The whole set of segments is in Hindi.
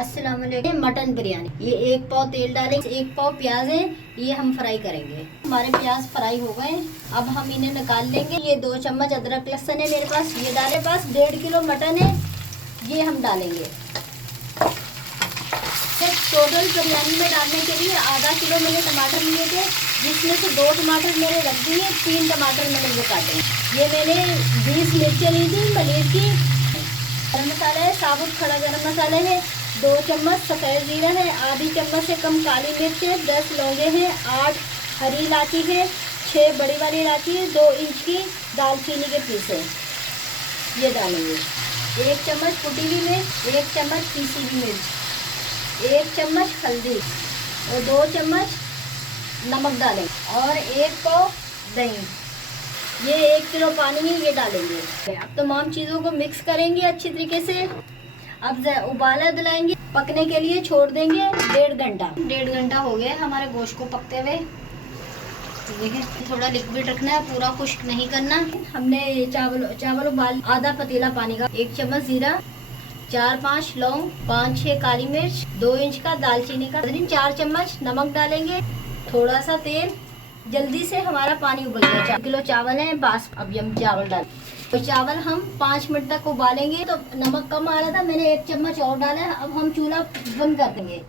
अस्सलाम वालेकुम। मटन बिरयानी, ये 1 पाव तेल डालेंगे, 1 पाव प्याज है, ये हम फ्राई करेंगे। हमारे प्याज फ्राई हो गए, अब हम इन्हें निकाल लेंगे। ये 2 चम्मच अदरक लहसुन है मेरे पास, ये डाले। पास 1.5 किलो मटन है, ये हम डालेंगे। टोटल बिरयानी में डालने के लिए आधा किलो मैंने टमाटर लिए थे, जिसमें से 2 टमाटर मैंने रख दिए, 3 टमाटर मैंने वो काटे। ये मैंने 20 मिर्चें ली थी पनीर की। गरम मसाला है, साबुत खड़ा गरम मसाला है, 2 चम्मच सफ़ेद जीरा है, आधी चम्मच से कम काली मिर्च है, 10 लौंगे हैं, 8 हरी इलायची है, 6 बड़ी वाली इलायची है, 2 इंच की दालचीनी के पीसे ये डालेंगे। 1 चम्मच कुटी हुई मिर्च, 1 चम्मच पीसी हुई मिर्च, 1 चम्मच हल्दी और 2 चम्मच नमक डालेंगे और 1 पाव दही। ये 1 किलो पानी है, ये डालेंगे। अब तमाम चीज़ों को मिक्स करेंगे अच्छी तरीके से। अब उबाला दिलाएंगे, पकने के लिए छोड़ देंगे 1.5 घंटा। 1.5 घंटा हो गया हमारे गोश्त को पकते हुए। देखिए थोड़ा लिक्विड रखना है, पूरा खुश्क नहीं करना। हमने चावल उबाल, आधा पतीला पानी का, 1 चम्मच जीरा, 4-5 लौंग, 5-6 काली मिर्च, 2 इंच का दालचीनी का, 4 चम्मच नमक डालेंगे, थोड़ा सा तेल। जल्दी से हमारा पानी उबल गया। 4 किलो चावल है बास। अब हम चावल डाल, तो चावल हम 5 मिनट तक उबालेंगे। तो नमक कम आ रहा था, मैंने 1 चम्मच और डाला है। अब हम चूल्हा बंद कर देंगे।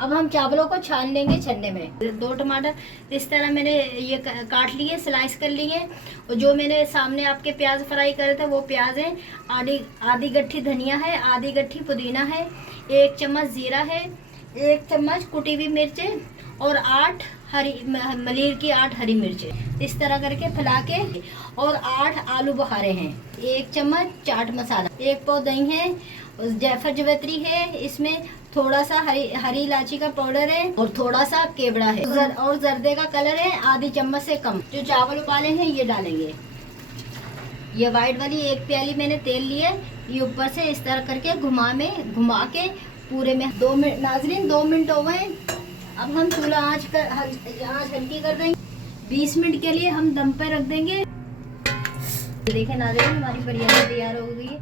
अब हम चावलों को छान लेंगे छन्ने में। 2 टमाटर इस तरह मैंने ये काट लिए, स्लाइस कर लिए। और जो मैंने सामने आपके प्याज फ्राई करे थे वो प्याज है। आधी गट्ठी धनिया है, आधी गट्ठी पुदीना है, 1 चम्मच जीरा है, 1 चम्मच कुटी हुई मिर्चें और 8 मलीर की 8 हरी मिर्चें। इस तरह करके फैला के, और 8 आलू बुखारे हैं, 1 चम्मच चाट मसाला, 1 पाव दही है, जायफल जवित्री है, इसमें थोड़ा सा हरी इलायची का पाउडर है और थोड़ा सा केवड़ा है, और जर्दे का कलर है, आधी चम्मच से कम। जो चावल उबाले हैं ये डालेंगे। ये वाइट वाली 1 प्याली मैंने तेल लिया, ये ऊपर से इस तरह करके घुमा के पूरे में 2 मिनट। नाजरीन 2 मिनट हो गए। अब हम चूल्हा आँच हल्की कर देंगे। 20 मिनट के लिए हम दम पर रख देंगे। देखिए नाज़रीन, हमारी बिरयानी तैयार हो गई है।